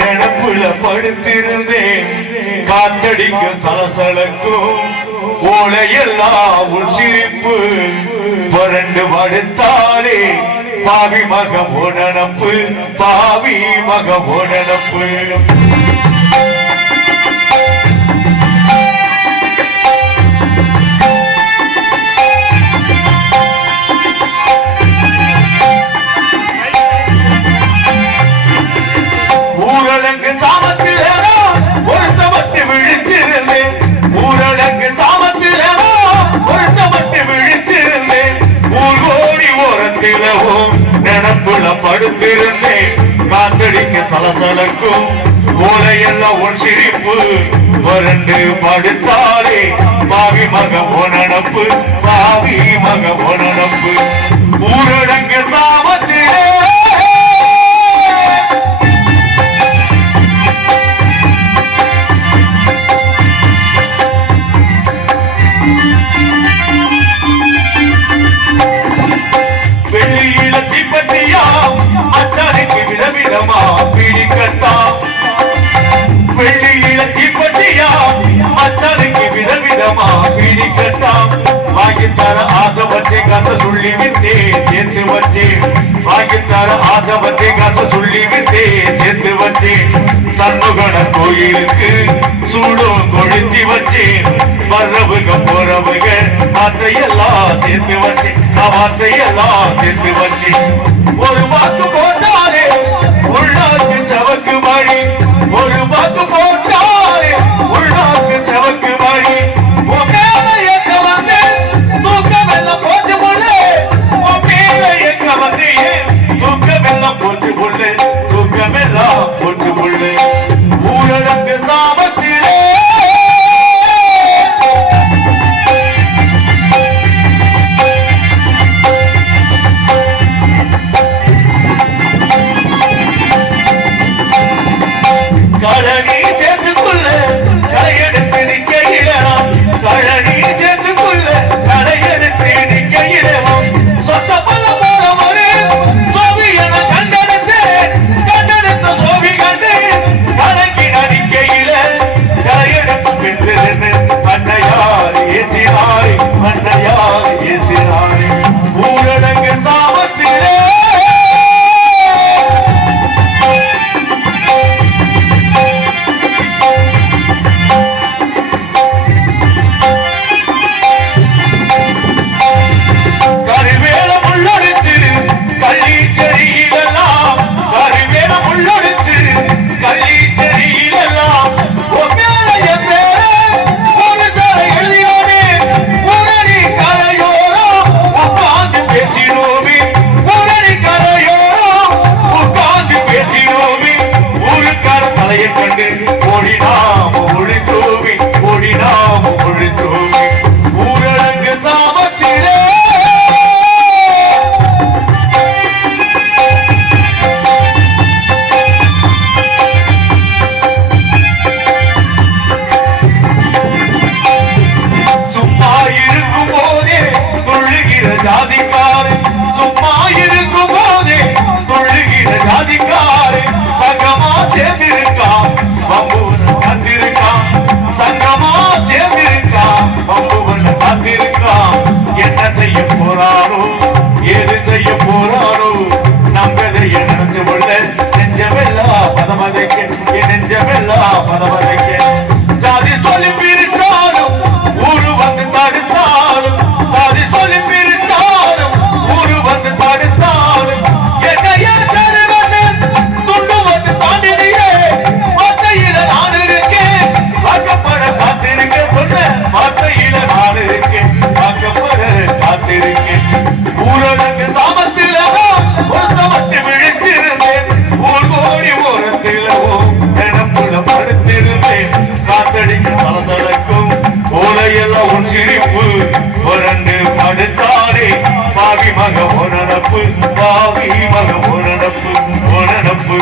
நினப்புல படுத்திருந்தேன் காத்தடிக்க சலசலக்கும் ஓலையெல்லாம் உச்சிரிப்பு. புரண்டு படுத்தாலே பாவி மக உணப்பு பாவி மக உணப்பு நினப்புல படுத்திருந்தேன் காத்தடிக்க சலசலக்கும் ஓலையெல்லாம் உன் சிரிப்பு. வறண்டு படுத்தாலே பாவி மக உனப்பு பாவி மக உனப்பு ஊரடங்கு சாம காச சொல்லி வித்தேன் சேர்த்து வச்சேன் வாங்கித்தார ஆசை பற்றி காச சொல்லி வித்தேன் சேர்த்து வச்சேன் சண்முகன கோயிலுக்கு சூடும் கொழுத்தி வச்சேன் வர்றவுங்க போறவுங்க வார்த்தையெல்லாம் சேர்த்து வச்சேன் நான் வார்த்தையெல்லாம் சேர்த்து வச்சேன் ஒரு வாக்கு போட்டால் அல்லாமல் துள்ளுகிற ஜாதிக்காரே சும்மா இருக்கும் போதே துள்ளுகிற ஜாதிக்காரே பக்கமா சேர்ந்திருக்கான் ஒரணப்பு வாவி மனம் ஒரணப்பு ஒரணப்பு